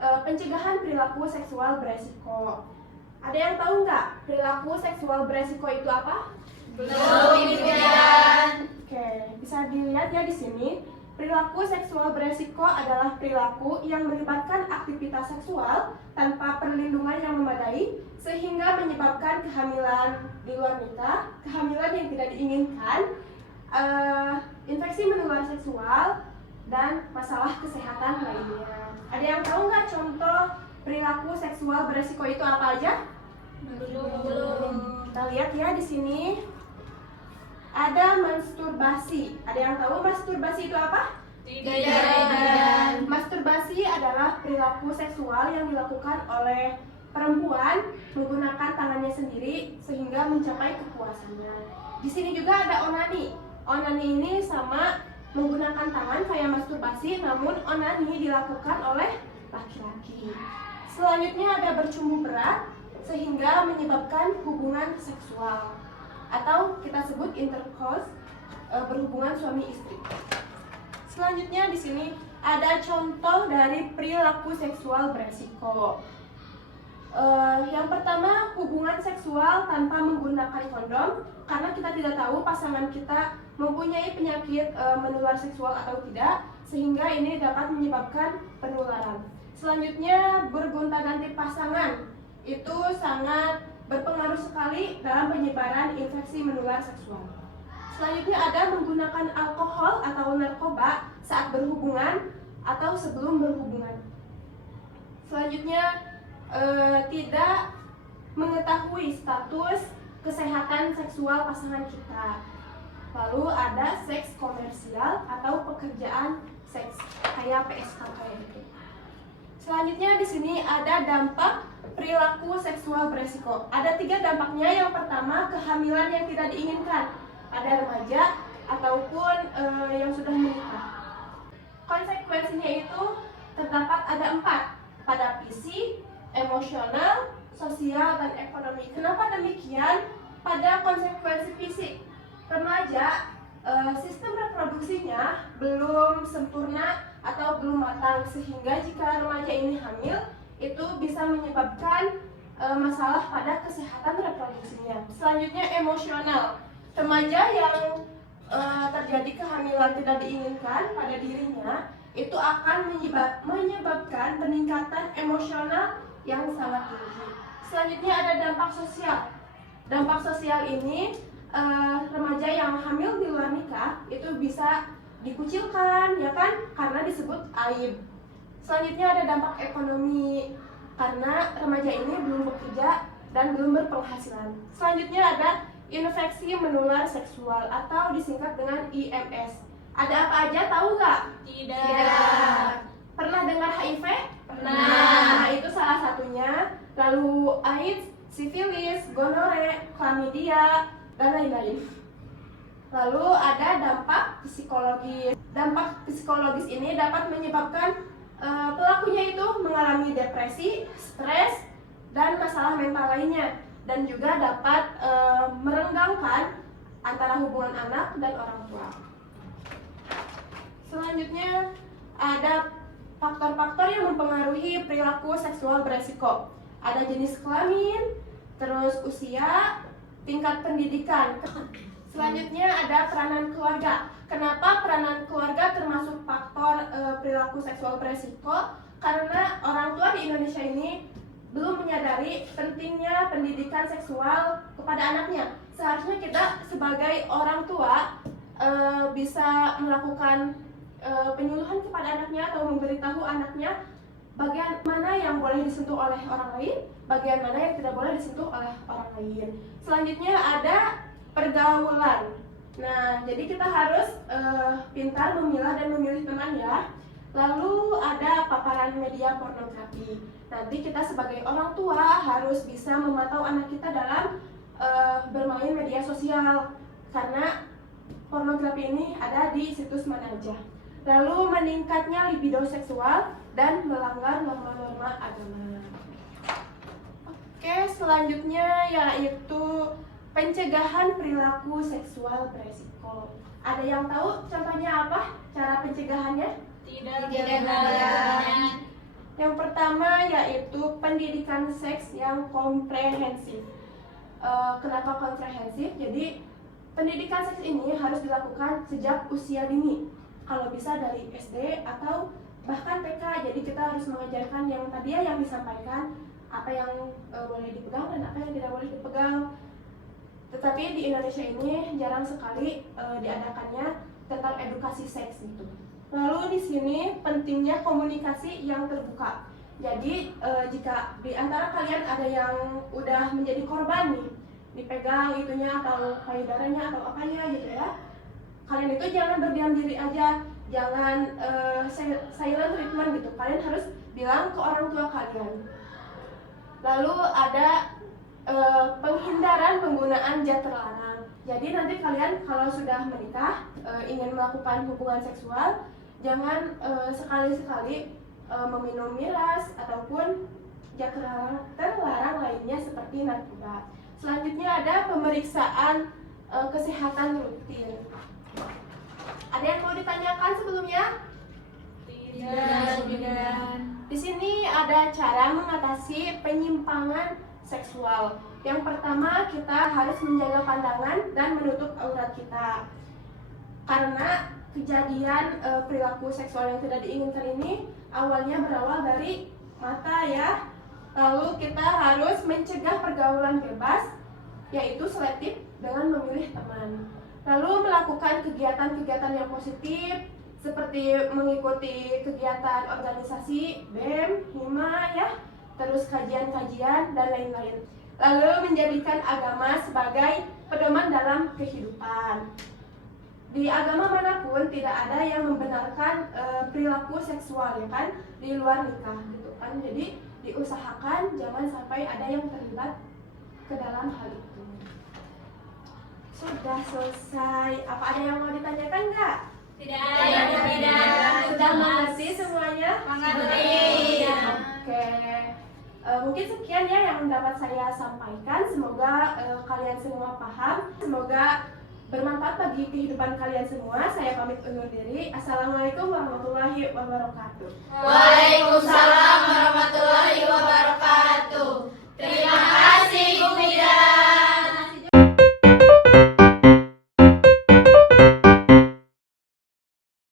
pencegahan perilaku seksual beresiko. Ada yang tahu nggak perilaku seksual beresiko itu apa? Belum, Ibu Jan. Oke, bisa dilihat ya di sini. Perilaku seksual beresiko adalah perilaku yang melibatkan aktivitas seksual tanpa perlindungan yang memadai sehingga menyebabkan kehamilan di luar nikah, kehamilan yang tidak diinginkan, infeksi menular seksual, dan masalah kesehatan lainnya. Ada yang tahu nggak contoh perilaku seksual beresiko itu apa aja? Belum. Kita lihat ya di sini. Ada masturbasi. Ada yang tahu masturbasi itu apa? Tidak, Ibu Jan. Masturbasi adalah perilaku seksual yang dilakukan oleh perempuan menggunakan tangannya sendiri sehingga mencapai kepuasannya. Di sini juga ada onani. Onani ini sama menggunakan tangan kayak masturbasi, namun onani dilakukan oleh laki-laki. Selanjutnya ada bercumbu berat sehingga menyebabkan hubungan seksual atau kita sebut intercourse, berhubungan suami istri. Selanjutnya di sini ada contoh dari perilaku seksual beresiko. Yang pertama, hubungan seksual tanpa menggunakan kondom, karena kita tidak tahu pasangan kita mempunyai penyakit menular seksual atau tidak, sehingga ini dapat menyebabkan penularan. Selanjutnya, bergonta-ganti pasangan itu sangat berpengaruh sekali dalam penyebaran infeksi menular seksual. Selanjutnya ada menggunakan alkohol atau narkoba saat berhubungan atau sebelum berhubungan. Selanjutnya tidak mengetahui status kesehatan seksual pasangan kita. Lalu ada seks komersial atau pekerjaan seks kayak PSK kayak gitu. Selanjutnya di sini ada dampak perilaku seksual beresiko. Ada 3 dampaknya. Yang pertama, kehamilan yang tidak diinginkan pada remaja ataupun yang sudah menikah. Konsekuensinya itu terdapat ada 4, pada fisik, emosional, sosial, dan ekonomi. Kenapa demikian? Pada konsekuensi fisik, remaja sistem reproduksinya belum sempurna atau belum matang, sehingga jika remaja ini hamil itu bisa menyebabkan masalah pada kesehatan reproduksinya. Selanjutnya emosional, remaja yang terjadi kehamilan tidak diinginkan pada dirinya itu akan menyebabkan peningkatan emosional yang sangat tinggi. Selanjutnya ada dampak sosial. Dampak sosial ini remaja yang hamil di luar nikah itu bisa dikucilkan, ya kan, karena disebut aib. Selanjutnya ada dampak ekonomi, karena remaja ini belum bekerja dan belum berpenghasilan. Selanjutnya ada infeksi menular seksual atau disingkat dengan IMS. Ada apa aja, tahu nggak? Tidak. Pernah dengar HIV? Pernah. Nah, itu salah satunya. Lalu AIDS, sifilis, gonore, chlamydia, dan lain-lain. Lalu ada dampak psikologis. Dampak psikologis ini dapat menyebabkan pelakunya itu mengalami depresi, stres, dan masalah mental lainnya, dan juga dapat merenggangkan antara hubungan anak dan orang tua. Selanjutnya ada faktor-faktor yang mempengaruhi perilaku seksual beresiko. Ada jenis kelamin, terus usia, tingkat pendidikan. Selanjutnya ada peranan keluarga. Kenapa peranan keluarga termasuk faktor perilaku seksual beresiko? Karena orang tua di Indonesia ini belum menyadari pentingnya pendidikan seksual kepada anaknya. Seharusnya kita sebagai orang tua bisa melakukan penyuluhan kepada anaknya atau memberitahu anaknya bagian mana yang boleh disentuh oleh orang lain, bagian mana yang tidak boleh disentuh oleh orang lain. Selanjutnya ada pergaulan. Nah, jadi kita harus pintar memilah dan memilih teman ya. Lalu ada paparan media pornografi. Nanti kita sebagai orang tua harus bisa memantau anak kita dalam bermain media sosial, karena pornografi ini ada di situs mana aja. Lalu meningkatnya libido seksual dan melanggar norma-norma agama. Oke, selanjutnya yaitu pencegahan perilaku seksual beresiko. Ada yang tahu contohnya apa? Cara pencegahannya? Tidak. Yang pertama yaitu pendidikan seks yang komprehensif. Kenapa komprehensif? Jadi pendidikan seks ini harus dilakukan sejak usia dini. Kalau bisa dari SD atau bahkan TK. Jadi kita harus mengajarkan yang tadi yang disampaikan, apa yang boleh dipegang dan apa yang tidak boleh dipegang. Tetapi di Indonesia ini jarang sekali diadakannya tentang edukasi seks gitu. Lalu di sini pentingnya komunikasi yang terbuka. Jadi jika di antara kalian ada yang udah menjadi korban nih, dipegang itunya atau payudaranya atau apanya gitu ya, kalian itu jangan berdiam diri aja, jangan silent treatment gitu. Kalian harus bilang ke orang tua kalian. Lalu ada penghindaran penggunaan zat terlarang. Jadi nanti kalian kalau sudah menikah ingin melakukan hubungan seksual, jangan sekali-sekali meminum miras ataupun zat terlarang lainnya seperti narkoba. Selanjutnya ada pemeriksaan kesehatan rutin. Ada yang mau ditanyakan sebelumnya? Tidak. Di sini ada cara mengatasi penyimpangan seksual. Yang pertama, kita harus menjaga pandangan dan menutup aurat kita. Karena kejadian perilaku seksual yang tidak diinginkan ini awalnya berawal dari mata ya. Lalu kita harus mencegah pergaulan bebas, yaitu selektif dengan memilih teman. Lalu melakukan kegiatan-kegiatan yang positif seperti mengikuti kegiatan organisasi, BEM, HIMA ya, terus kajian-kajian dan lain-lain. Lalu menjadikan agama sebagai pedoman dalam kehidupan. Di agama manapun tidak ada yang membenarkan perilaku seksual ya kan, di luar nikah gitu kan. Jadi diusahakan jangan sampai ada yang terlibat ke dalam hal itu. Sudah selesai. Apa ada yang mau ditanyakan nggak? Tidak. Sudah mengerti semuanya? Mengerti. Oke. Mungkin sekian ya yang dapat saya sampaikan. Semoga kalian semua paham. Semoga bermanfaat bagi kehidupan kalian semua. Saya pamit undur diri. Assalamualaikum warahmatullahi wabarakatuh. Waalaikumsalam warahmatullahi